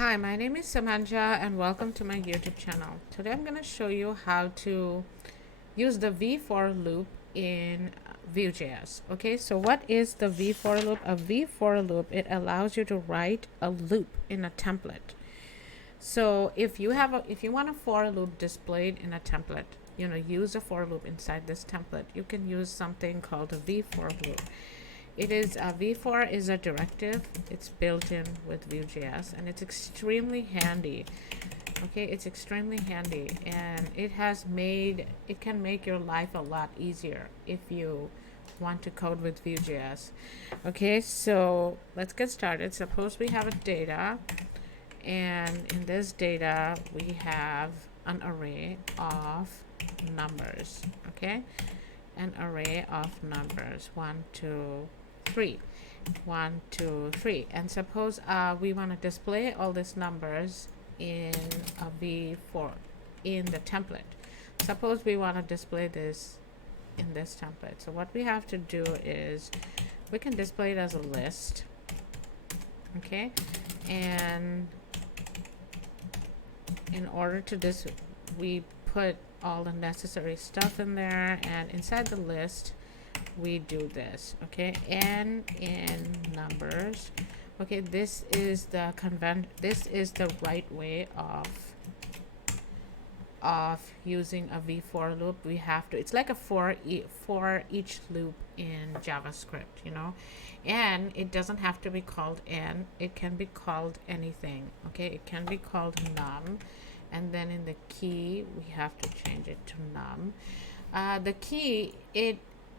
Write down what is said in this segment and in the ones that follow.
Hi, my name is Samanja and welcome to my YouTube channel. Today I'm going to show you how to use the V for loop in Vue JS. Okay, so what is the V for loop? A V for loop, it allows you to write a loop in a template. So if you want a for loop displayed in a template, use a for loop inside this template. You can use something called a V for loop. It is a V4 is a directive. It's built in with Vue JS and it's extremely handy. Okay, it's extremely handy and it can make your life a lot easier if you want to code with Vue JS. Okay, so let's get started. Suppose we have a data, and in this data we have an array of numbers. Okay, an array of numbers 1 2 3 1 2 3, and suppose we want to display all these numbers in a V4 in the template. Suppose we want to display this in this template. So what we have to do is we can display it as a list. Okay, and in order to this, we put all the necessary stuff in there, and inside the list we do this. Okay, n in numbers. Okay, this is the right way of using a V4 loop. We have to, it's like a for each loop in JavaScript, and it doesn't have to be called n, it can be called anything. Okay, it can be called num, and then in the key we have to change it to num. The key,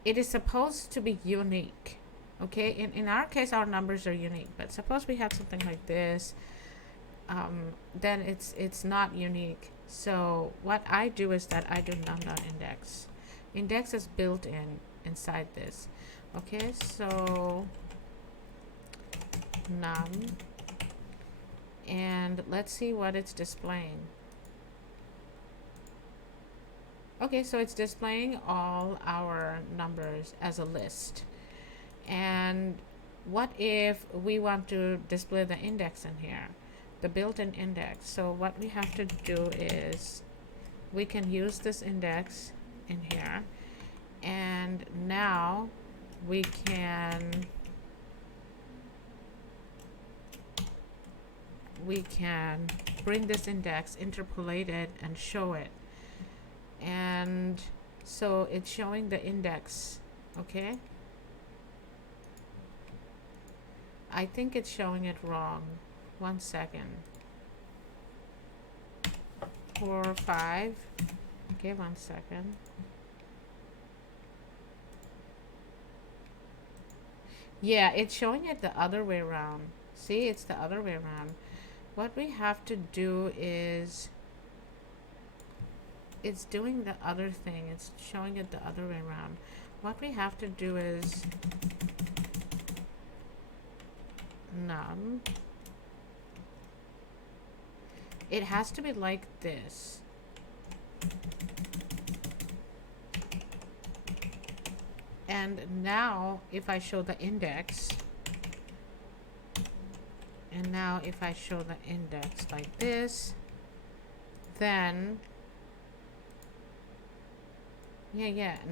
it is supposed to be unique. Okay, in our case our numbers are unique, but suppose we have something like this, then it's not unique. So what I do is that I do num.index. Index is built inside this. Okay, so num, and let's see what it's displaying. Okay, so it's displaying all our numbers as a list. And what if we want to display the index in here, the built-in index? So what we have to do is we can use this index in here, and now we can bring this index, interpolate it, and show it. And so it's showing the index. Okay, I think it's showing it wrong. 1 second. 4 5. Okay, 1 second. Yeah, it's showing it the other way around. See, it's the other way around. What we have to do is, it's doing the other thing, it's showing it the other way around. What we have to do is num, it has to be like this. And now if I show the index, like this, then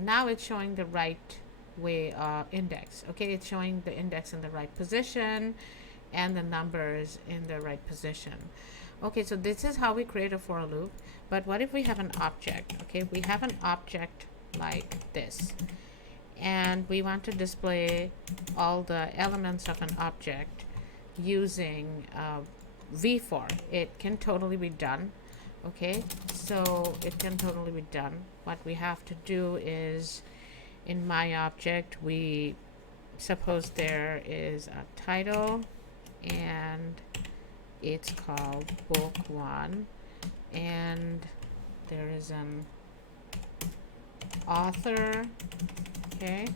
now it's showing the right way index. Okay, it's showing the index in the right position and the numbers in the right position. Okay, so this is how we create a for loop. But what if we have an object? Okay, we have an object like this, and we want to display all the elements of an object using V4. It can totally be done. Okay, so it can totally be done. What we have to do is, in my object, we suppose there is a title and it's called book 1, and there is an author. Okay,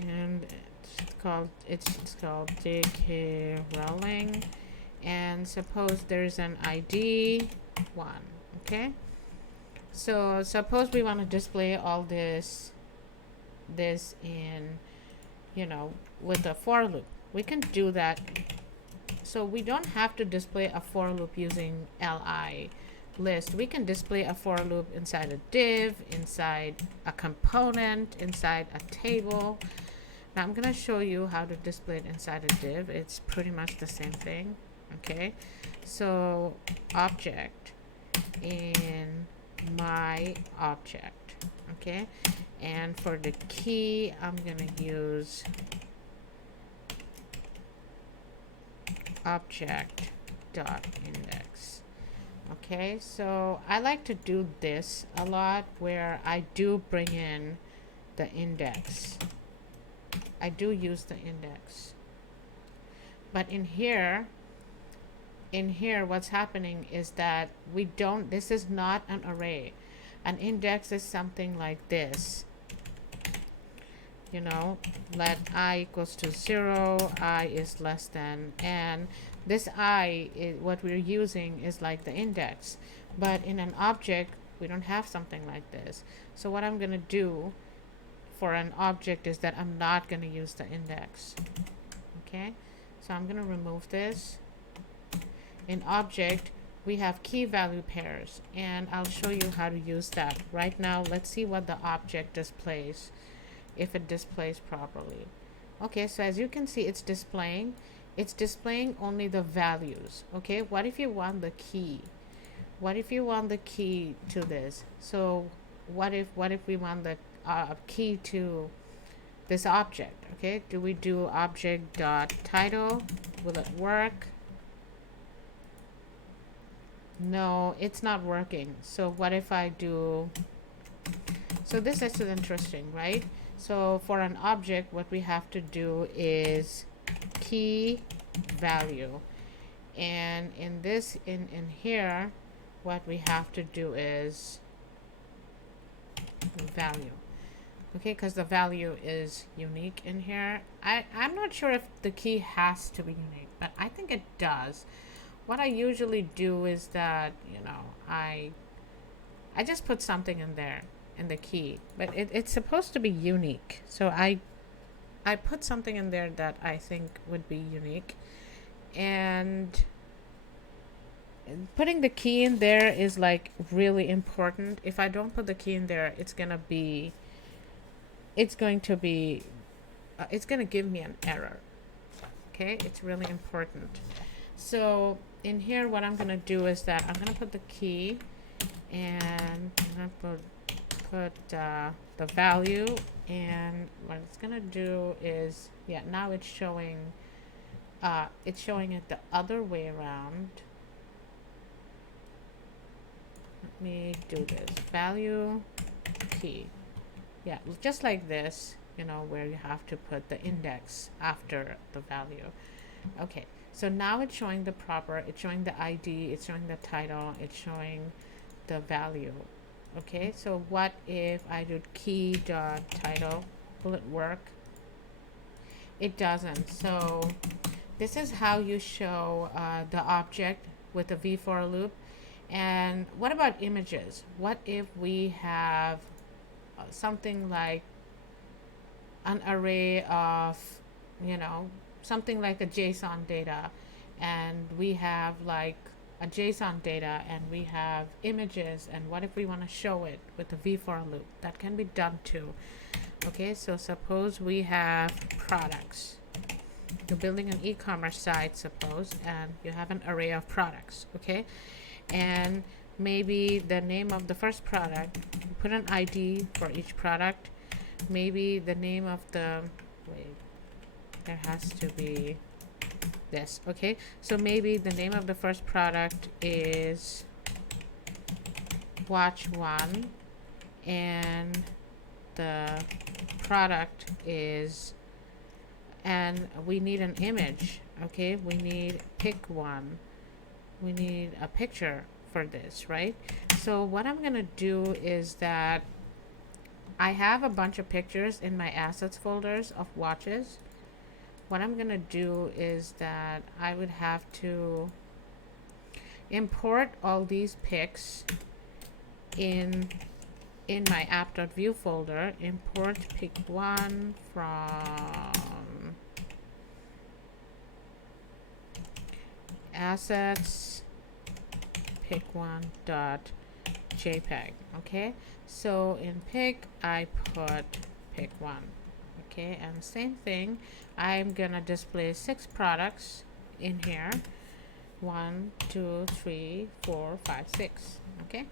and it's called J.K. Rowling, and suppose there's an ID 1. Okay, so suppose we want to display all this in, with a for loop. We can do that So we don't have to display a for loop using li list. We can display a for loop inside a div, inside a component, inside a table. Now I'm going to show you how to display it inside a div. It's pretty much the same thing. Okay, so object in my object. Okay, and for the key I'm going to use object dot index. Okay, so I like to do this a lot, where I do bring in the index. I do use the index, but in here what's happening is that we don't, this is not an array. An index is something like this, you know, let I equals to 0, I is less than, and this I is what we're using is like the index. But in an object we don't have something like this. So what I'm going to do for an object is that I'm not going to use the index. Okay, so I'm going to remove this. In object we have key value pairs, and I'll show you how to use that. Right now let's see what the object displays, if it displays properly. Okay, so as you can see, it's displaying only the values. Okay, what if you want the key? What if you want the key to this? So what if we want the key to this object? Okay, do we do object dot title? Will it work? No, it's not working. So what if I do, so this is interesting, right? So for an object what we have to do is key value, and in this in here what we have to do is value. Okay, because the value is unique in here. I'm not sure if the key has to be unique, but I think it does. What I usually do is that, you know, I just put something in there in the key, but it's supposed to be unique. So I put something in there that I think would be unique, and putting the key in there is like really important. If I don't put the key in there, it's going to give me an error. Okay, it's really important. So in here what I'm going to do is that I'm going to put the key, and I'm going to put the value, and what it's going to do is, yeah, now it's showing it the other way around. Let me do this, value key, yeah, just like this, you know, where you have to put the index after the value. Okay, so now it's showing the proper, it's showing the ID, it's showing the title, it's showing the value. Okay, so what if I do key dot title? Will it work? It doesn't. So this is how you show the object with a v for loop. And what about images? What if we have something like an array of, you know, something like a JSON data, and we have like a JSON data and we have images, and what if we want to show it with a v for loop? That can be done too. Okay, so suppose we have products. You're building an e-commerce site, suppose, and you have an array of products. Okay, and maybe the name of the first product, you put an ID for each product. Maybe the name of the, wait, there has to be this. Okay, so maybe the name of the first product is watch 1, and the product is, and we need an image. Okay, we need pick 1, we need a picture for this, right? So what I'm gonna do is that I have a bunch of pictures in my assets folders of watches. What I'm gonna do is that I would have to import all these pics in my app.vue folder. Import pic 1 from assets pick one dot JPEG. Okay, so in pick I put pick one. Okay, and same thing, I'm gonna display 6 products in here. 1 2 3 4 5 6. Okay,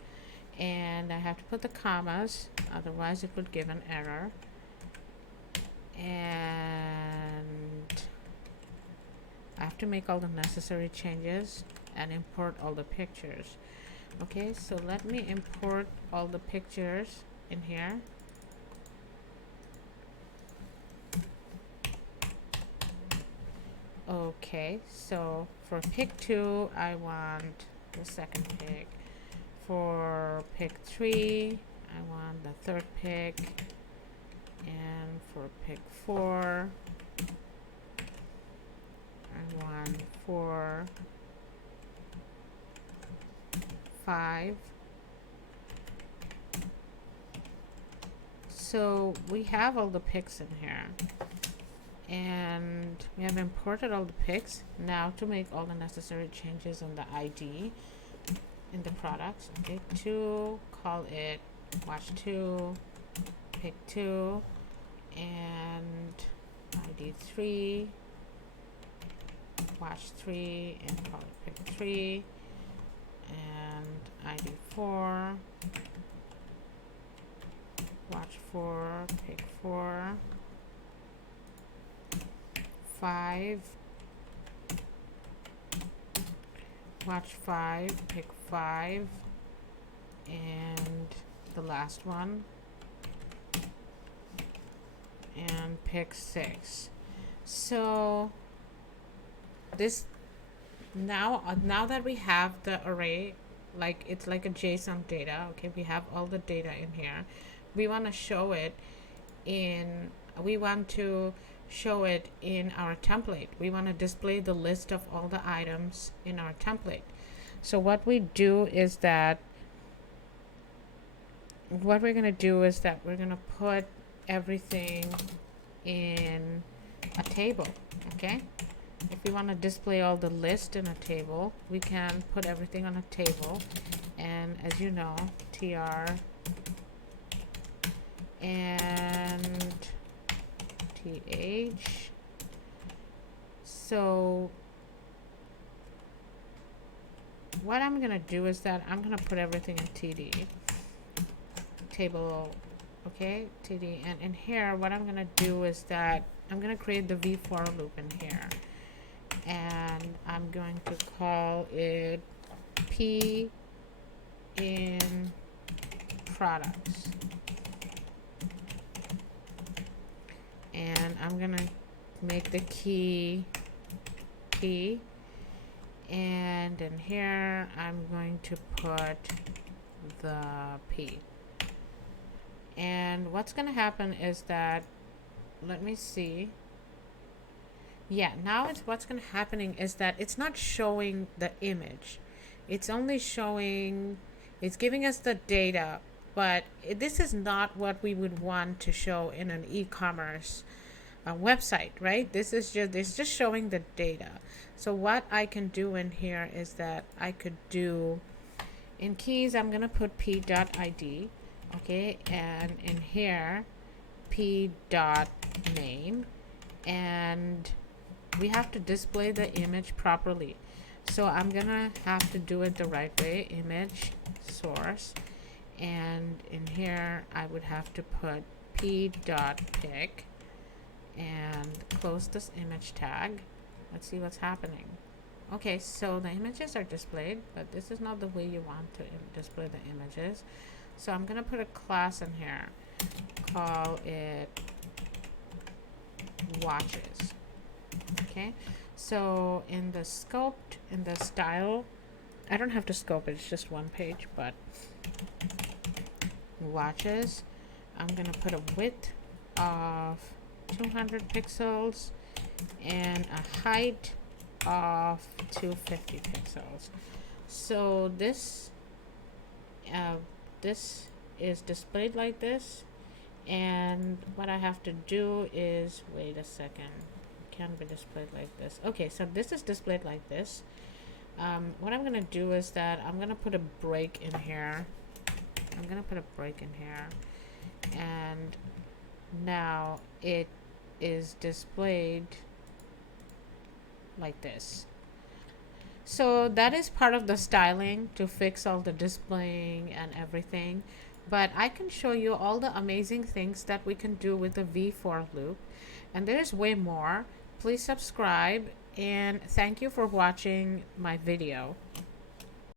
and I have to put the commas, otherwise it would give an error. And I have to make all the necessary changes and import all the pictures. Okay, so let me import all the pictures in here. Okay, so for pick 2 I want the second pick. For pick 3 I want the third pick, and for pick 4 I want 4 5. So we have all the picks in here, and we have imported all the picks. Now to make all the necessary changes on the ID in the products. Okay, 2, call it watch 2, pick 2, and ID 3, watch 3, and call it pick 3, and ID 4, watch 4, pick 4, 5, watch 5, pick 5, and the last one, and pick 6. So this now that we have the array, like it's like a JSON data. Okay, we have all the data in here. We want to show it in our template. We want to display the list of all the items in our template. So what we do is that we're going to put everything in a table. Okay, if we want to display all the list in a table, we can put everything on a table. And as you know, tr and th. So what I'm gonna do is that I'm gonna put everything in td table. Okay, td, and in here what I'm gonna do is that I'm gonna create the v-for loop in here, and I'm going to call it p in products, and I'm gonna make the key p, and in here I'm going to put the p. And what's gonna happen is that, let me see, yeah, now what's gonna happening is that it's not showing the image, it's only showing, it's giving us the data, but this is not what we would want to show in an e-commerce website, right? It's just showing the data. So what I can do in here is that I could do, in keys I'm gonna put p.id. Okay, and in here p.name, and we have to display the image properly. So I'm gonna have to do it the right way, image source, and in here I would have to put p.pic and close this image tag. Let's see what's happening. Okay, so the images are displayed, but this is not the way you want to display the images. So I'm gonna put a class in here, call it watches. Okay, so in the scoped, in the style, I don't have to scope it, it's just one page, but watches, I'm gonna put a width of 200 pixels and a height of 250 pixels. So this is displayed like this, and what I have to do is, wait a second, it can't be displayed like this. Okay, so this is displayed like this. What I'm gonna do is that I'm gonna put a break in here. And now it is displayed like this. So that is part of the styling to fix all the displaying and everything. But I can show you all the amazing things that we can do with the V for loop. And there's way more. Please subscribe and thank you for watching my video.